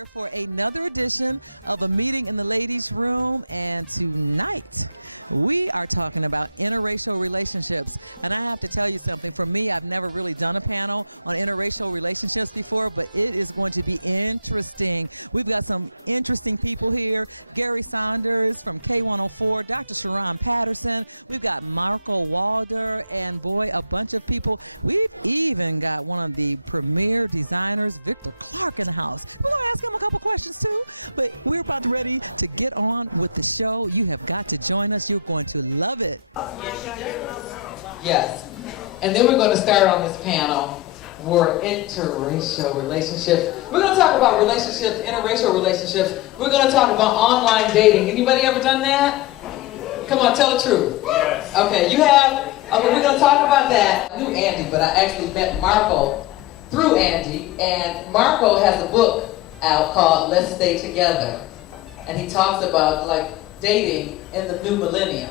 here for another edition of A Meeting in the Ladies' Room, and tonight we are talking about interracial relationships. And I have to tell you something, for me, I've never really done a panel on interracial relationships before, but it is going to be interesting. We've got some interesting people here. Gary Saunders from K104, Dr. Sharon Patterson, we've got Marco Walder, and boy, a bunch of people. We've even got one of the premier designers, Victor Clark, in the house. We're going to ask him a couple questions too, but we're about ready to get on with the show. You have got to join us. You're going to love it. Yes. And then we're going to start on this panel for interracial relationships. We're going to talk about relationships, interracial relationships. We're going to talk about online dating. Anybody ever done that? Come on, tell the truth. Yes. Okay, you have. Okay, we're going to talk about that. I knew Andy, but I actually met Marco through Andy, and Marco has a book out called Let's Stay Together, and he talks about like dating in the new millennium.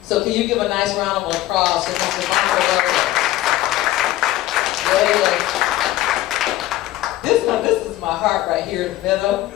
So can you give a nice round of applause for Mr. Marco Walder? This is my heart right here in the middle.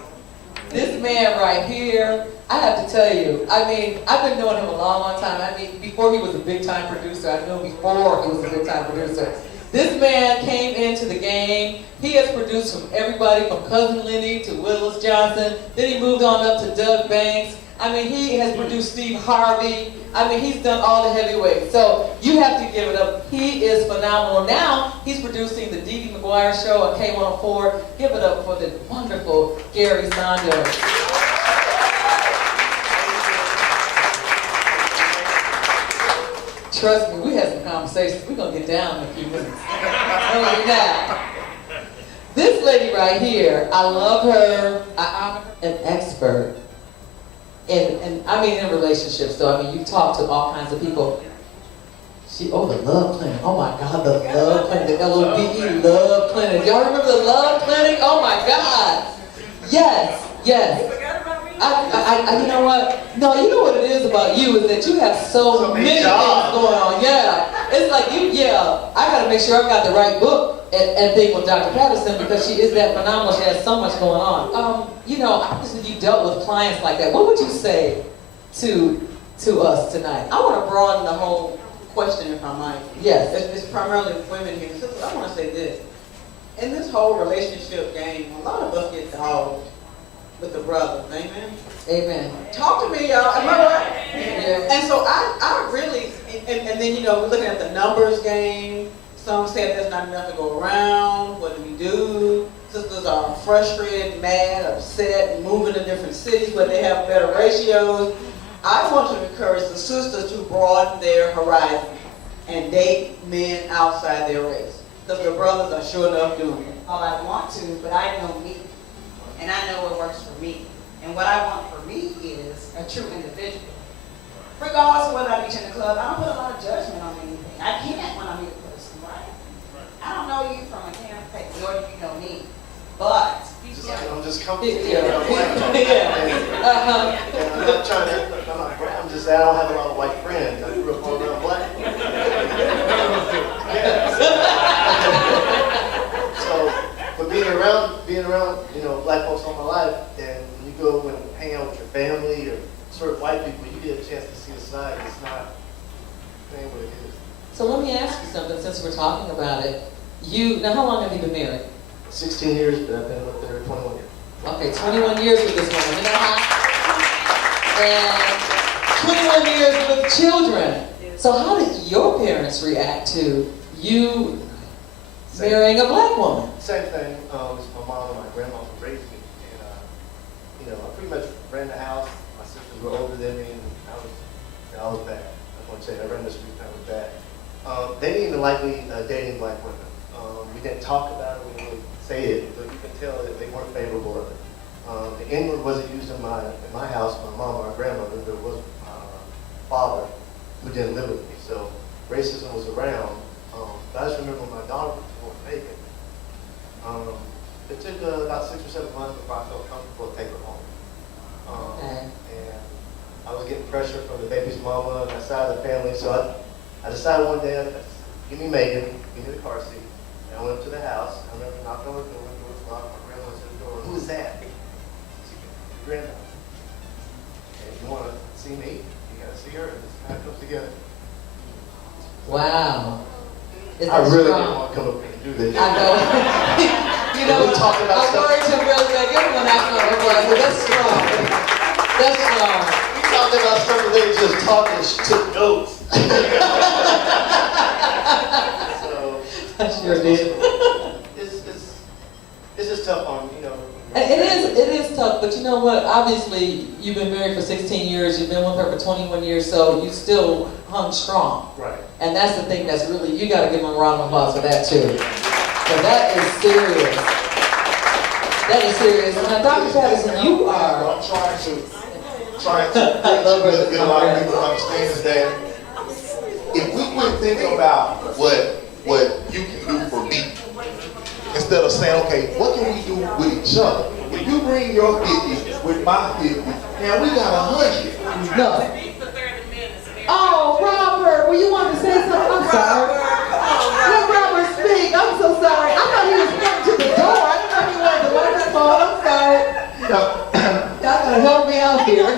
This man right here, I have to tell you, I mean, I've been knowing him a long, long time. I mean, before he was a big-time producer, I knew him before he was a big-time producer. This man came into the game. He has produced from everybody from Cousin Lenny to Willis Johnson. Then he moved on up to Doug Banks. I mean, he has produced Steve Harvey. I mean, he's done all the heavyweights. So you have to give it up. He is phenomenal. Now he's producing the Dee Dee McGuire show on K104. Give it up for the wonderful Gary Saunders. Trust me, we had some conversations. We're going to get down in a few minutes. This lady right here, I love her. I honor her. An expert. And I mean in relationships, so I mean you talk to all kinds of people. The Love Clinic. Oh my God, the Love Clinic, the LOVE Love Clinic. Y'all remember the Love Clinic? Oh my God. Yes. You know what? No, you know what it is about you is that you have so many things going on. Yeah. It's like I gotta make sure I've got the right book and thing with Dr. Patterson because she is that phenomenal. She has so much going on. Obviously you dealt with clients like that. What would you say to us tonight? I want to broaden the whole question if I might. Yes. It's primarily women here. So I want to say this. In this whole relationship game, a lot of us get dogged with the brothers. Amen? Amen. Talk to me, y'all. Am I right? Yeah. And so I really, and then, we're looking at the numbers game. Some said there's not enough to go around. What do we do? Sisters are frustrated, mad, upset, moving to different cities, but they have better ratios. I want to encourage the sisters to broaden their horizon and date men outside their race. Because the brothers are sure enough doing it. All I want to, but I know me. And I know what works for me. And what I want for me is a true individual. Regardless of whether I meet you in the club, I don't put a lot of judgment on anything. I can't when I meet a person, right? I don't know you from a can of paper, nor do you know me. But I'm just comfortable. Yeah. I'm not trying to. I'm just saying I don't have a lot of white friends. I grew up around black. So, but being around, black folks all my life, and when you go and hang out with your family or certain white people, you get a chance to see the side. It's not what it is. So let me ask you something, since we're talking about it. Now how long have you been married? 16 years, but I've been with her 21 years. Okay, 21 years with this woman, you know how? And 21 years with children. So how did your parents react to you marrying a black woman? Same thing. It's my mom and my grandma who raised me, and I pretty much ran the house. My sisters were older than me, and I was bad. I want to say I ran the street and I was bad. They didn't even like me dating black women. We didn't talk about it. We didn't really say it, but you can tell that they weren't favorable of it. The N-word wasn't used in my house. My mom or my grandmother, there was my father who didn't live with me. So racism was around. But I just remember when my daughter was born, Megan. It took about 6 or 7 months before I felt comfortable to take her home. And I was getting pressure from the baby's mama and that side of the family. So I decided one day, give me Megan, give me the car seat. And I went up to the house. I remember knocking on the door was locked. My grandma was at the door. Who is that? granddaughter. And if you want to see me, you got to see her, and it's how it comes together. Wow. I really didn't want to come up here and do this. I know. You know, we talking about our words are really good. Give them an acknowledgement, but that's strong. That's strong. We talked about stuff and they were just talking and took notes. So, I sure did. It's just tough on, you know. It is tough, but you know what? Obviously, you've been married for 16 years. You've been with her for 21 years, so you still hung strong. Right. And that's the thing that's really, you got to give them a round of applause for that too. So that is serious. That is serious. Now, Dr. Patterson, you are. I'm trying to get a lot of people to understand is that if we would think about what you can do for me, instead of saying, okay, what can we do with each other? If you bring your 50 with my 50, now we got 100. No. Oh, Robert, well, you wanted to say something? I'm sorry. Let Robert speak. I'm so sorry. I thought he was coming to the door. I didn't know he wanted the microphone. I'm sorry. Y'all gotta help me out here.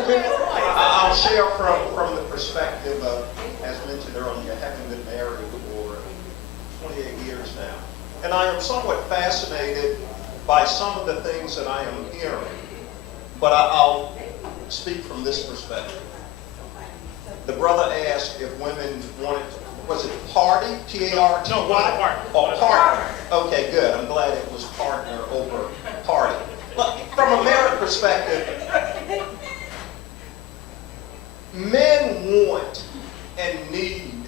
I'll share from the perspective of, as mentioned earlier, having been married for 28 years now. And I am somewhat fascinated by some of the things that I am hearing. But I'll speak from this perspective. The brother asked if women wanted, was it party? P-A-R-T? No, partner. Oh, partner. Okay, good. I'm glad it was partner over party. Look, from a marriage perspective, men want and need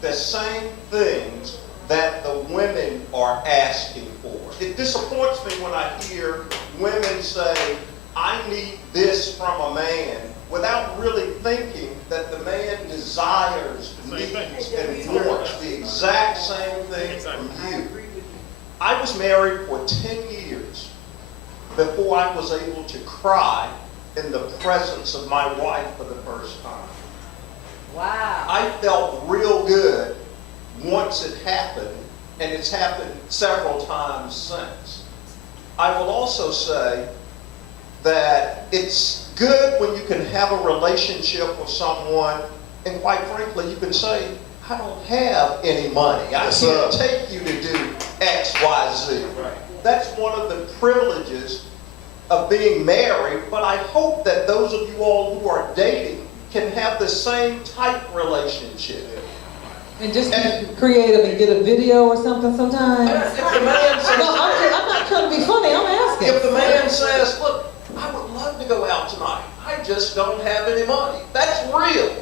the same things that the women are asking for. It disappoints me when I hear women say, I need this from a man, without really thinking that the man desires, needs, and wants the exact same thing from you. I was married for 10 years before I was able to cry in the presence of my wife for the first time. Wow. I felt real good once it happened, and it's happened several times since. I will also say that it's good when you can have a relationship with someone, and quite frankly, you can say, I don't have any money. I can't take you to do X, Y, Z. That's one of the privileges of being married, but I hope that those of you all who are dating can have the same type relationship. And just be creative and get a video or something sometimes. If the man says, No, I'm not trying to be funny. I'm asking. if the man says, look, I would love to go out tonight, I just don't have any money. That's real.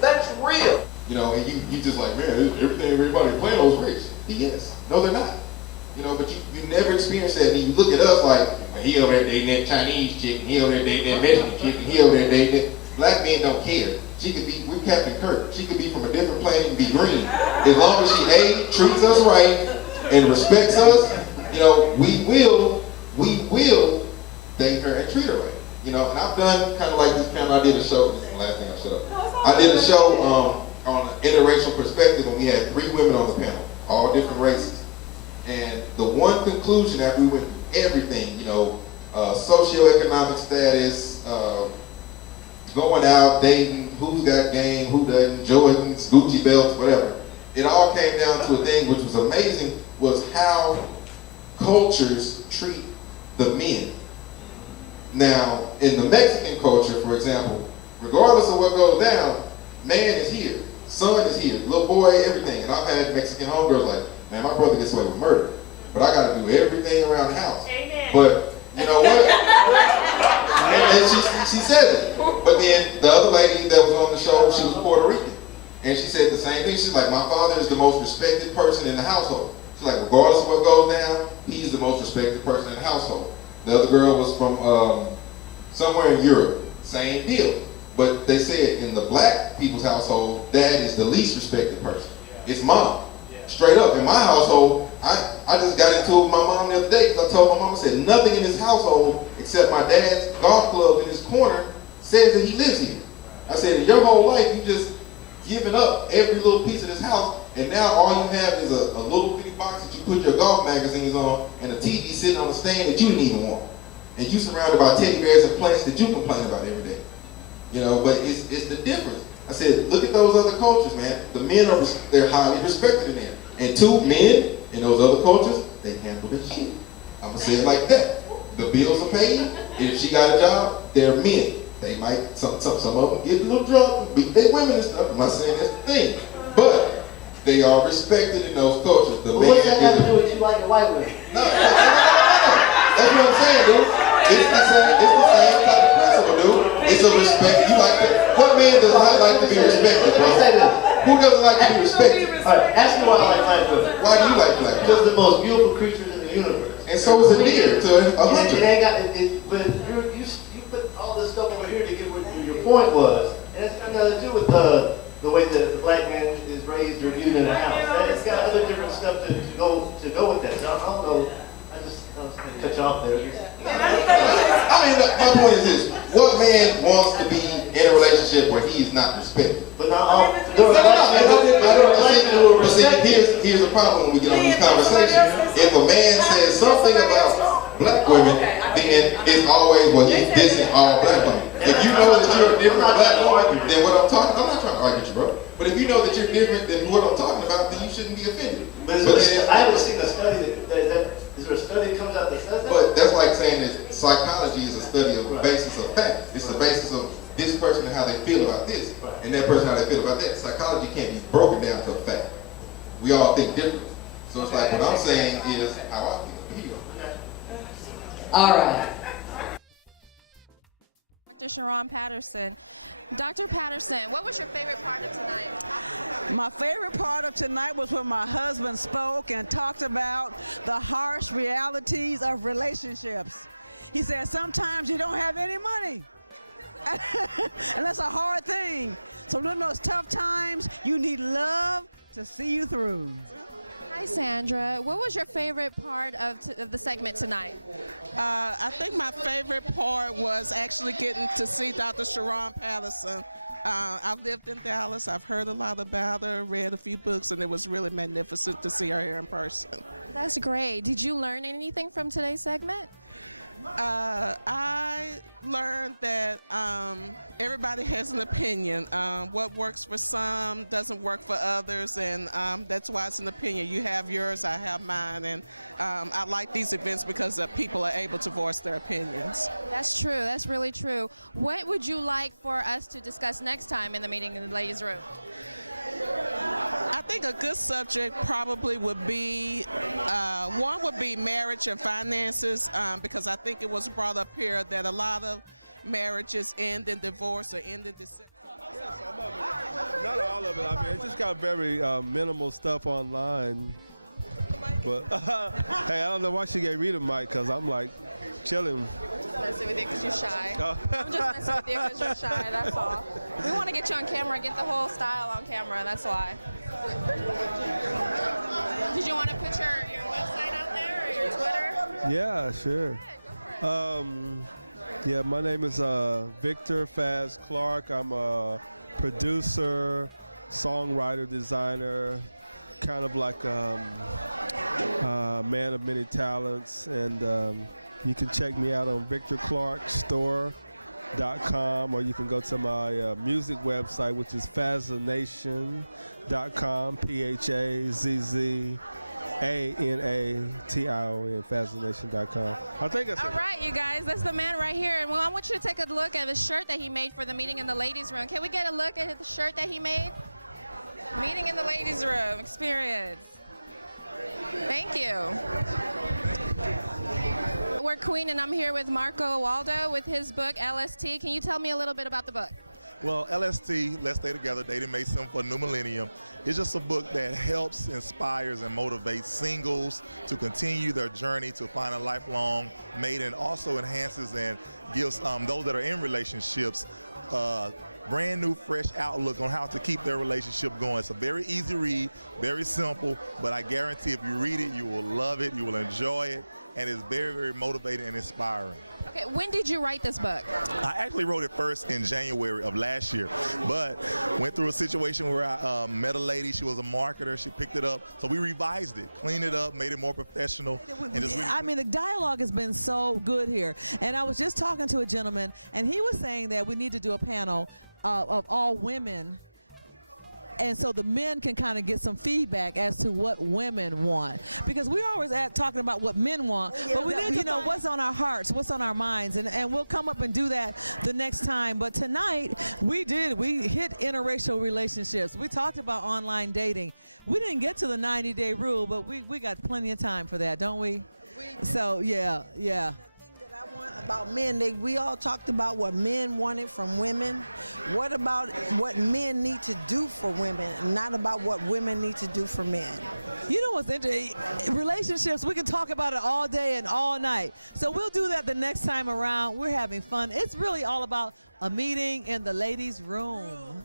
That's real. You know, and you just like, man, everything everybody playing on is rich. Yes. No, they're not. You know, but you never experienced that. And you look at us like, well, he over there dating that Chinese chick, and he over there dating that Mexican chick, and he over there dating that. Black men don't care. She could be, we're Captain Kirk. She could be from a different planet and be green. As long as she, A, treats us right and respects us, you know, we will date her and treat her right. You know, and I've done kind of like this panel. I did a show, this is the last thing I shut up. I did a show on an interracial perspective, and we had 3 women on the panel, all different races. And the one conclusion after we went through everything, you know, socioeconomic status, going out, dating, who's got game, who doesn't, Jordans, Gucci belts, whatever. It all came down to a thing which was amazing, was how cultures treat the men. Now, in the Mexican culture, for example, regardless of what goes down, man is here, son is here, little boy, everything. And I've had Mexican homegirls like, man, my brother gets away with murder, but I got to do everything around the house. Amen. But you know what? And she said it. But then the other lady that was on the show, she was Puerto Rican. And she said the same thing. She's like, my father is the most respected person in the household. She's like, regardless of what goes down, he's the most respected person in the household. The other girl was from somewhere in Europe. Same deal. But they said in the black people's household, dad is the least respected person. It's mom. Straight up. In my household, I just got into it with my mom the other day because I told my mom, I said, nothing in this household except my dad's golf club in his corner says that he lives here. I said, in your whole life, you just given up every little piece of this house, and now all you have is a little bitty box that you put your golf magazines on and a TV sitting on a stand that you didn't even want. and you surrounded by teddy bears and plants that you complain about every day. You know, but it's the difference. I said, look at those other cultures, man. The men they're highly respected in there. And two, men in those other cultures, they handle their shit. I'm gonna say it like that. The bills are paid. If she got a job, they're men. They might, some of them get a little drunk, beat their women and stuff. I'm not saying that's the thing. But they are respected in those cultures. The What's that have to do with you liking white women? No. That's what I'm saying, dude. It's the same type of principle, dude. It's a respect. You like to, what man does not like to be respected, bro? Let me say this. Who doesn't like to be respected? Alright, ask me why I like black women. Why do you like black women? Because they're the most beautiful creatures in the universe. And so is a deer to a hunter. It ain't got, but you put all this stuff over here to get what your point was. And it's got nothing to do with the way that the black man is raised or viewed in the house. It's got other different stuff to go with that. So I don't know. I was going to cut you off there. I mean, my point is this. What man wants to be in a relationship where he is not respected? But not all. But see, here's the problem when we get on these conversations. If a man says something about black women, then it's always, well, he's dissing all black women. If you know that you're a different black woman than what I'm talking, I'm not trying to argue with you, bro. But if you know that you're different than what I'm talking about, then you shouldn't be offended. But I haven't seen a study is there a study that comes out that says that? But that's like saying that psychology is a study of the basis of fact. It's the basis of this person and how they feel about this, and that person how they feel about that. Psychology can't be broken down to a fact. We all think differently. So it's like what I'm saying is how I feel. Here you go. All right. Dr. Sharon Patterson. Dr. Patterson, what was your favorite part of tonight? My favorite part of tonight was when my husband spoke and talked about the harsh realities of relationships. He said, sometimes you don't have any money. And that's a hard thing. So during those tough times, you need love to see you through. Hi, Sandra. What was your favorite part of the segment tonight? I think my favorite part was actually getting to see Dr. Sharon Patterson. I've lived in Dallas. I've heard a lot about her, read a few books, and it was really magnificent to see her here in person. That's great. Did you learn anything from today's segment? I learned that everybody has an opinion. What works for some doesn't work for others, and that's why it's an opinion. You have yours, I have mine, and I like these events because people are able to voice their opinions. That's true. That's really true. What would you like for us to discuss next time in the meeting in the ladies' room? I think a good subject probably would be, one would be marriage and finances, because I think it was brought up here that a lot of marriages end in divorce or end in deception. Yeah, some of it. Not all of it. I mean, it just got very minimal stuff online. But, hey, I don't know why she gave me the mic, because I'm like chilling. Messing with you because you're shy. I'm just messing with you because you're shy, that's all. We want to get you on camera, get the whole style on camera, that's why. Did you want to put your website out there or your Twitter? Yeah, sure. Yeah, my name is Victor Faz Clark. I'm a producer, songwriter, designer, kind of like a man of many talents, and you can check me out on victorclarkstore.com, or you can go to my music website, which is Fazzanation.com, P-H-A-Z-Z-A-N-A-T-I-O-N, Fazzanation.com. I think that's All right, you guys, that's the man right here. And I want you to take a look at the shirt that he made for the meeting in the ladies' room. Can we get a look at the shirt that he made? Meeting in the ladies' room experience. Thank you. We're Queen, and I'm here with Marco Waldo with his book, LST. Can you tell me a little bit about the book? Well, LST, Let's Stay Together, Dating Made Simple for a New Millennium, is just a book that helps, inspires, and motivates singles to continue their journey to find a lifelong mate, and also enhances and gives those that are in relationships brand new, fresh outlook on how to keep their relationship going. It's a very easy read, very simple, but I guarantee if you read it, you will love it, you will enjoy it, and it's very, very motivating and inspiring. Okay, when did you write this book? I actually wrote it first in January of last year, but went through a situation where I met a lady. She was a marketer. She picked it up, so we revised it, cleaned it up, made it more professional. And just really I mean, the dialogue has been so good here. And I was just talking to a gentleman, and he was saying that we need to do a panel of all women, and so the men can kind of get some feedback as to what women want, because we're always talking about what men want, but we need to know what's on our hearts, what's on our minds, and we'll come up and do that the next time. But tonight we hit interracial relationships. We talked about online dating. We didn't get to the 90-day rule, but we got plenty of time for that, don't we? So yeah. About men, we all talked about what men wanted from women. What about what men need to do for women, not about what women need to do for men? You know what's interesting? Relationships, we can talk about it all day and all night. So we'll do that the next time around. We're having fun. It's really all about a meeting in the ladies' room.